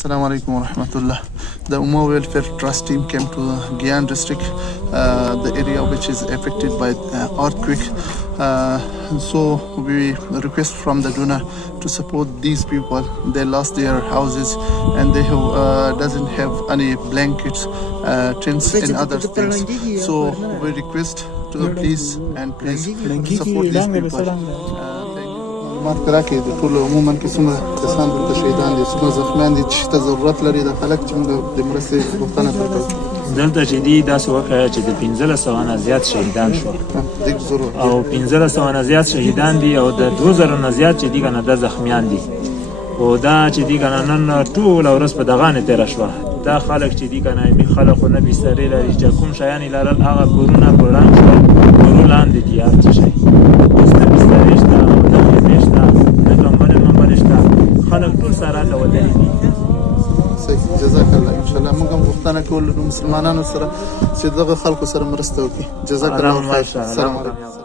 Assalamu alaikum wa rahmatullah. The Ummah Welfare Trust team came to Gyan district, the area which is affected by earthquake. So we request from the donor to support these people. They lost their houses and they have, doesn't have any blankets, tents and other things. So we request to the police and please support these people. معلومات راکړي د ټولو عموما کې څومره کسان دلته شهیدان دي څومره زخمیان دي چې ته ضرورت لري د خلک چې موږ د مرستې غوښتنه کوو دلته چې دي داسې وکړه چې د 1500 نه زیات شهیدان شو او 1500 نه زیات شهیدان دي او د 2000 نه زیات چې دي کنه د زخمیان دي او دا چې دي کنه نن ټول ورځ په دغه نه تیر شو دا خلک چې دي کنه می خلکو نه بيستري لري چې کوم شیان لرل هغه کورونه پران شو کورو لاندې دي هر څه شي اوس نه بيستري شته نه نشته نه کمبل منبر شته خلک ټول سره له ودرې دي جزاك الله ان شاء الله موږ هم غوښتنه کوو له مسلمانانو سره چې دغه خلکو سره مرسته وکړي جزاك الله خیر